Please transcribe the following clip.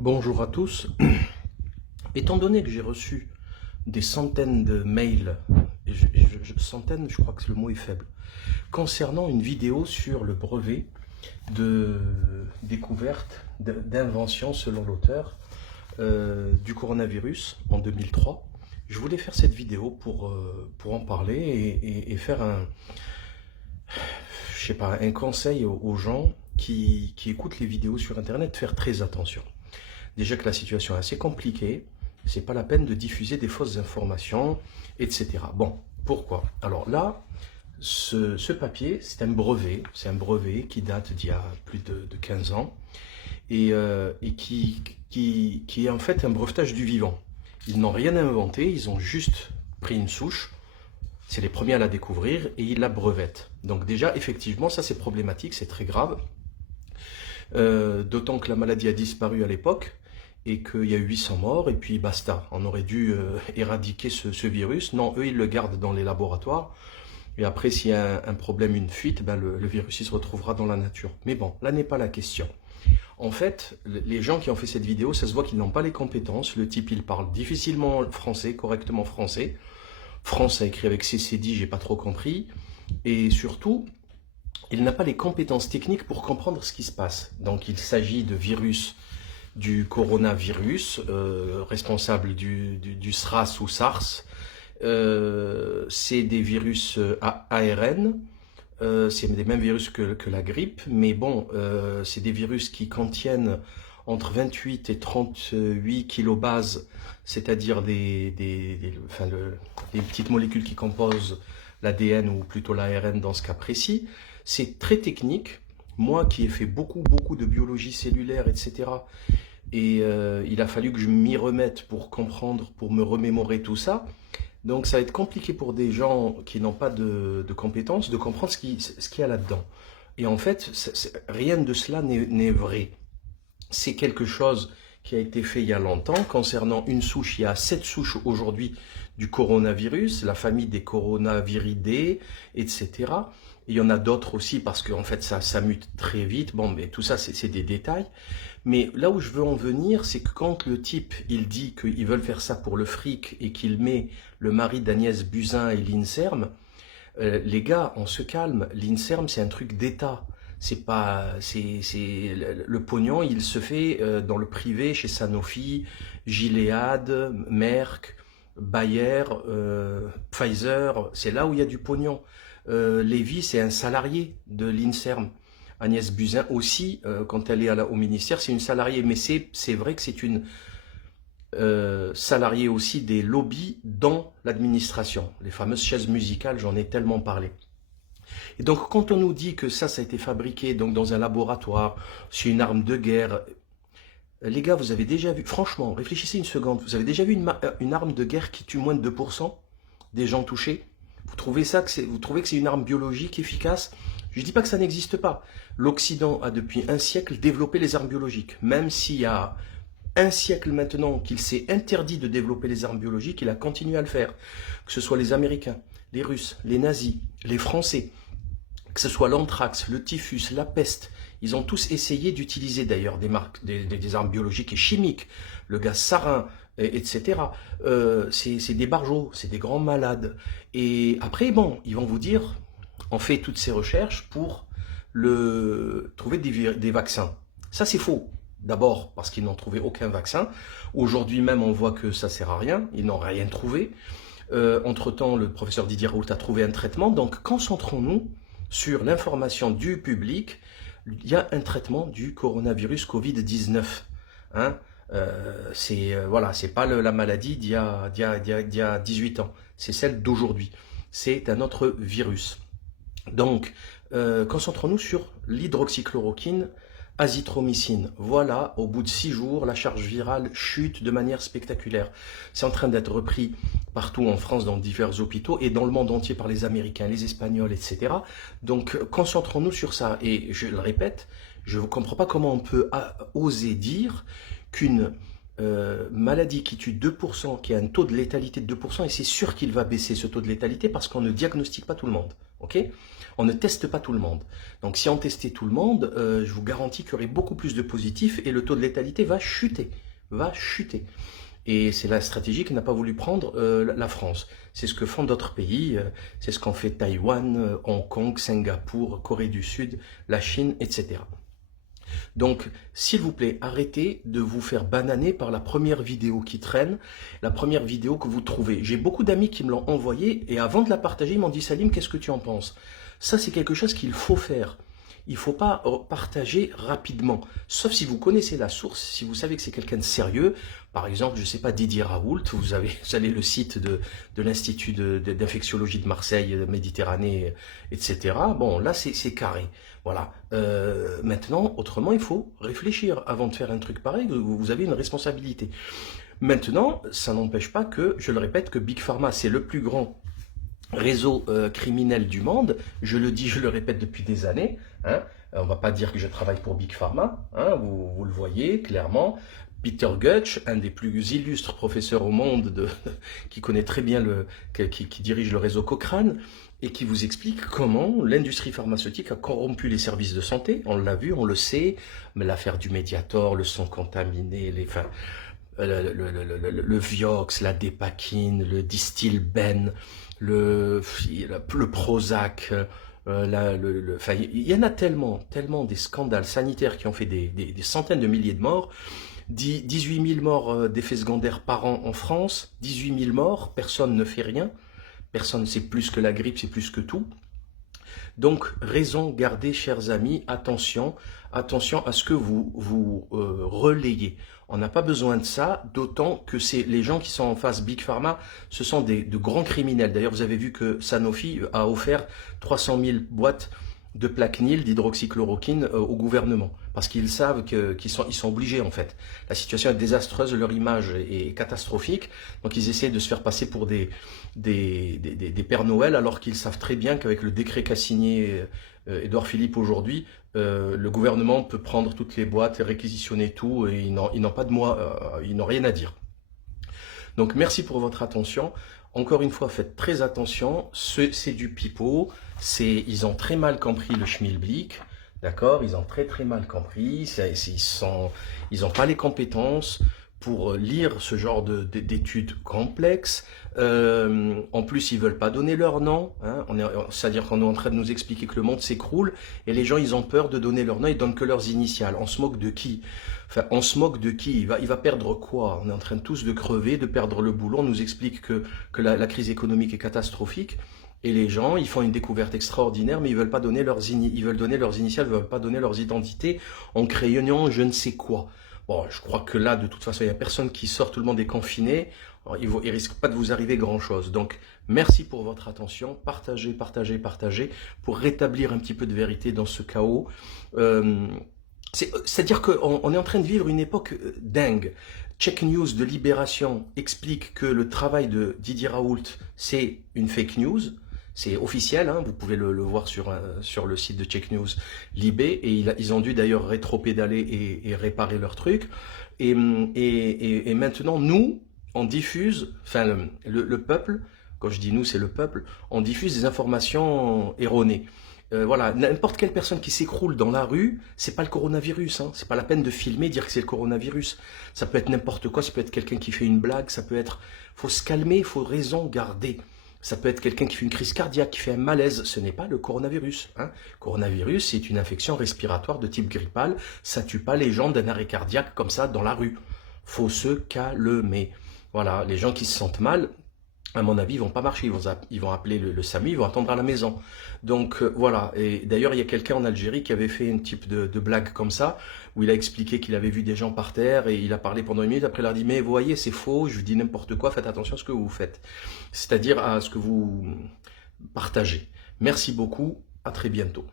Bonjour à tous. Étant donné que j'ai reçu des centaines de mails, centaines, je crois que le mot est faible, concernant une vidéo sur le brevet de découverte, d'invention selon l'auteur du coronavirus en 2003, je voulais faire cette vidéo pour en parler et faire je sais pas, un conseil aux gens qui écoutent les vidéos sur Internet, faire très attention. Déjà que la situation est assez compliquée, c'est pas la peine de diffuser des fausses informations, etc. Bon, pourquoi? Alors là, ce papier, c'est un brevet qui date d'il y a plus de 15 ans et qui est en fait un brevetage du vivant. Ils n'ont rien inventé, ils ont juste pris une souche, c'est les premiers à la découvrir et ils la brevettent. Donc déjà, effectivement, ça c'est problématique, c'est très grave. D'autant que la maladie a disparu à l'époque et qu'il y a eu 800 morts et puis basta. On aurait dû éradiquer ce virus. Non, eux ils le gardent dans les laboratoires et après s'il y a un problème, une fuite, ben le virus il se retrouvera dans la nature. Mais bon, là n'est pas la question. En fait, les gens qui ont fait cette vidéo, ça se voit qu'ils n'ont pas les compétences. Le type il parle difficilement français, correctement français. France a écrit avec CCD, j'ai pas trop compris. Et surtout, il n'a pas les compétences techniques pour comprendre ce qui se passe. Donc il s'agit de virus, du coronavirus, responsable du SRAS ou SARS. C'est des virus ARN, c'est des mêmes virus que la grippe, mais bon, c'est des virus qui contiennent entre 28 et 38 kilobases, c'est-à-dire des petites molécules qui composent l'ADN ou plutôt l'ARN dans ce cas précis. C'est très technique. Moi qui ai fait beaucoup de biologie cellulaire, etc. Et il a fallu que je m'y remette pour comprendre, pour me remémorer tout ça. Donc ça va être compliqué pour des gens qui n'ont pas de compétences de comprendre ce qu'il y a là-dedans. Et en fait, rien de cela n'est vrai. C'est quelque chose qui a été fait il y a longtemps concernant une souche. Il y a 7 souches aujourd'hui du coronavirus, la famille des coronaviridés, etc. Il y en a d'autres aussi parce qu'en fait ça mute très vite. Bon, mais tout ça c'est des détails. Mais là où je veux en venir, c'est que quand le type il dit qu'ils veulent faire ça pour le fric et qu'il met le mari d'Agnès Buzyn et l'INSERM, les gars, on se calme. L'INSERM c'est un truc d'État. C'est pas, le pognon, il se fait dans le privé chez Sanofi, Gilead, Merck, Bayer, Pfizer. C'est là où il y a du pognon. Lévy, c'est un salarié de l'INSERM. Agnès Buzyn aussi, quand elle est au ministère, c'est une salariée. Mais c'est vrai que c'est une salariée aussi des lobbies dans l'administration. Les fameuses chaises musicales, j'en ai tellement parlé. Et donc, quand on nous dit que ça a été fabriqué donc dans un laboratoire, c'est une arme de guerre, les gars, vous avez déjà vu, franchement, réfléchissez une seconde, vous avez déjà vu une arme de guerre qui tue moins de 2% des gens touchés? Vous trouvez que c'est une arme biologique efficace? Je ne dis pas que ça n'existe pas. L'Occident a depuis un siècle développé les armes biologiques. Même s'il y a un siècle maintenant qu'il s'est interdit de développer les armes biologiques, il a continué à le faire. Que ce soit les Américains, les Russes, les nazis, les Français, que ce soit l'anthrax, le typhus, la peste, ils ont tous essayé d'utiliser d'ailleurs des armes biologiques et chimiques, le gaz sarin, etc. C'est des barjots, c'est des grands malades. Et après, bon, ils vont vous dire, on fait toutes ces recherches pour trouver des vaccins. Ça, c'est faux. D'abord, parce qu'ils n'ont trouvé aucun vaccin. Aujourd'hui même, on voit que ça ne sert à rien. Ils n'ont rien trouvé. Entre-temps, le professeur Didier Raoult a trouvé un traitement. Donc, concentrons-nous sur l'information du public. Il y a un traitement du coronavirus Covid-19. Hein, voilà, c'est pas la maladie d'il y a 18 ans. C'est celle d'aujourd'hui. C'est un autre virus. Donc, concentrons-nous sur l'hydroxychloroquine, azithromycine. Voilà, au bout de 6 jours, la charge virale chute de manière spectaculaire. C'est en train d'être repris partout en France, dans divers hôpitaux, et dans le monde entier par les Américains, les Espagnols, etc. Donc, concentrons-nous sur ça. Et je le répète, je ne comprends pas comment on peut oser dire qu'une maladie qui tue 2%, qui a un taux de létalité de 2%, et c'est sûr qu'il va baisser ce taux de létalité parce qu'on ne diagnostique pas tout le monde. Ok ? On ne teste pas tout le monde. Donc si on testait tout le monde, je vous garantis qu'il y aurait beaucoup plus de positifs et le taux de létalité va chuter. Va chuter. Et c'est la stratégie que n'a pas voulu prendre la France. C'est ce que font d'autres pays, c'est ce qu'ont fait Taïwan, Hong Kong, Singapour, Corée du Sud, la Chine, etc. Donc, s'il vous plaît, arrêtez de vous faire bananer par la première vidéo qui traîne, la première vidéo que vous trouvez. J'ai beaucoup d'amis qui me l'ont envoyée et avant de la partager, ils m'ont dit « Salim, qu'est-ce que tu en penses ?» Ça, c'est quelque chose qu'il faut faire. Il ne faut pas partager rapidement, sauf si vous connaissez la source, si vous savez que c'est quelqu'un de sérieux. Par exemple, je ne sais pas, Didier Raoult, vous avez le site de l'Institut d'infectiologie de Marseille, de Méditerranée, etc. Bon, là, c'est carré. Voilà. Maintenant, autrement, il faut réfléchir avant de faire un truc pareil. Vous avez une responsabilité. Maintenant, ça n'empêche pas que, je le répète, que Big Pharma, c'est le plus grand réseau criminel du monde. Je le dis, je le répète depuis des années. Hein. On ne va pas dire que je travaille pour Big Pharma. Hein. Vous le voyez clairement. Peter Gutsch, un des plus illustres professeurs au monde, qui connaît très bien, qui dirige le réseau Cochrane, et qui vous explique comment l'industrie pharmaceutique a corrompu les services de santé. On l'a vu, on le sait, mais l'affaire du Mediator, le sang contaminé, le Vioxx, la Dépakine, le Distilben, le Prozac, il y en a tellement des scandales sanitaires qui ont fait des centaines de milliers de morts. 18 000 morts d'effets secondaires par an en France, 18 000 morts, personne ne fait rien, personne, c'est plus que la grippe, c'est plus que tout. Donc, raison gardée, chers amis, attention à ce que vous relayez. On n'a pas besoin de ça, d'autant que les gens qui sont en face Big Pharma, ce sont de grands criminels. D'ailleurs, vous avez vu que Sanofi a offert 300 000 boîtes de Plaquenil, d'hydroxychloroquine au gouvernement, parce qu'ils savent qu'ils sont obligés en fait. La situation est désastreuse, leur image est catastrophique, donc ils essaient de se faire passer pour des Pères Noël, alors qu'ils savent très bien qu'avec le décret qu'a signé Édouard Philippe aujourd'hui, le gouvernement peut prendre toutes les boîtes et réquisitionner tout, et ils n'ont pas de ils n'ont rien à dire. Donc merci pour votre attention. Encore une fois, faites très attention, c'est du pipeau, ils ont très mal compris le schmilblick, d'accord? Ils ont très mal compris, ils n'ont pas les compétences pour lire ce genre d'études complexes. En plus, ils veulent pas donner leur nom, hein. C'est-à-dire qu'on est en train de nous expliquer que le monde s'écroule, et les gens, ils ont peur de donner leur nom, ils donnent que leurs initiales. On se moque de qui? Enfin, on se moque de qui? Il va perdre quoi? On est en train tous de crever, de perdre le boulot. On nous explique que la crise économique est catastrophique. Et les gens, ils font une découverte extraordinaire, mais ils veulent pas donner ils veulent donner leurs initiales, ils veulent pas donner leurs identités en créant je ne sais quoi. Bon, je crois que là, de toute façon, il n'y a personne qui sort, tout le monde est confiné. Alors, il ne risque pas de vous arriver grand-chose. Donc, merci pour votre attention. Partagez pour rétablir un petit peu de vérité dans ce chaos. C'est-à-dire qu'on est en train de vivre une époque dingue. Check News de Libération explique que le travail de Didier Raoult, c'est une fake news. C'est officiel, hein, vous pouvez le voir sur le site de Check News Libé, et ils ont dû d'ailleurs rétro-pédaler et réparer leur truc. Et maintenant, nous, on diffuse, enfin le peuple, quand je dis nous, c'est le peuple, on diffuse des informations erronées. Voilà, n'importe quelle personne qui s'écroule dans la rue, c'est pas le coronavirus, hein. C'est pas la peine de filmer, dire que c'est le coronavirus. Ça peut être n'importe quoi, ça peut être quelqu'un qui fait une blague, ça peut être... Faut se calmer, il faut raison garder. Ça peut être quelqu'un qui fait une crise cardiaque, qui fait un malaise. Ce n'est pas le coronavirus, hein. Le coronavirus, c'est une infection respiratoire de type grippal. Ça tue pas les gens d'un arrêt cardiaque comme ça dans la rue. Faut se calmer. Voilà, les gens qui se sentent mal, à mon avis, ils vont pas marcher, ils vont appeler le SAMU, ils vont attendre à la maison. Donc voilà, et d'ailleurs il y a quelqu'un en Algérie qui avait fait une type de blague comme ça, où il a expliqué qu'il avait vu des gens par terre, et il a parlé pendant 1 minute, après il a dit « mais vous voyez, c'est faux, je vous dis n'importe quoi, faites attention à ce que vous faites ». C'est-à-dire à ce que vous partagez. Merci beaucoup, à très bientôt.